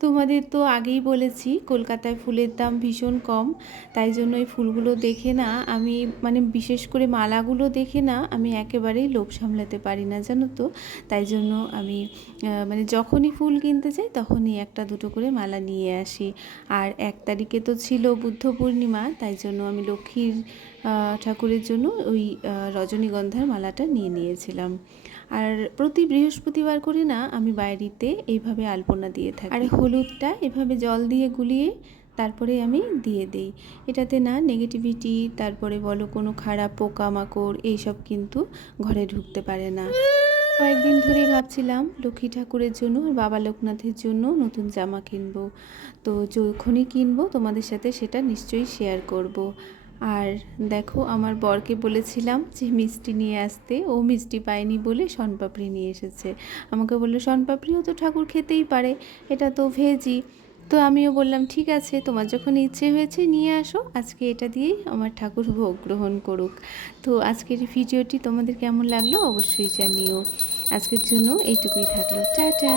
তোমাদের তো আগেই বলেছি কলকাতায় ফুলের দাম ভীষণ কম, তাই জন্য এই ফুলগুলো দেখে না আমি মানে বিশেষ করে মালাগুলো দেখে না আমি একেবারেই লোভ সামলাতে পারি না, জানো তো। তাই জন্য আমি মানে যখনই ফুল কিনতে যাই তখনই একটা দুটো করে মালা নিয়ে আসি। আর 1 তারিখে তো ছিল বুদ্ধ পূর্ণিমা, তাই জন্য আমি লক্ষ্মীর ঠাকুরের জন্য ওই রজনীগন্ধার মালাটা নিয়ে নিয়েছিলাম। আর প্রতি বৃহস্পতিবার করে না আমি বাইরেতে এইভাবে আলপনা দিয়ে থাকি। আর হলুদটা এভাবে জল দিয়ে গুলিয়ে তারপরে আমি দিয়ে দিই। এটাতে না নেগেটিভিটি, তারপরে বলো কোনো খারাপ পোকামাকড় এইসব কিন্তু ঘরে ঢুকতে পারে না। কয়েকদিন ধরেই ভাবছিলাম লক্ষ্মী ঠাকুরের জন্য আর বাবা লোকনাথের জন্য নতুন জামা কিনবো। তো যখনই কিনবো তোমাদের সাথে সেটা নিশ্চয়ই শেয়ার করব। আর দেখো, আমার বরকে বলেছিলাম যে মিষ্টি নিয়ে আসতে, ও মিষ্টি পায়নি বলে শনপাপড়ি নিয়ে এসেছে। আমাকে বললো শনপাপড়িও তো ঠাকুর খেতেই পারে, এটা তো ভেজই। তো আমিও বললাম ঠিক আছে, তোমার যখন ইচ্ছে হয়েছে নিয়ে আসো, আজকে এটা দিয়েই আমার ঠাকুর ভোগ গ্রহণ করুক। তো আজকের ভিডিওটি তোমাদের কেমন লাগলো অবশ্যই জানিও। আজকের জন্য এইটুকুই থাকলো, টাটা।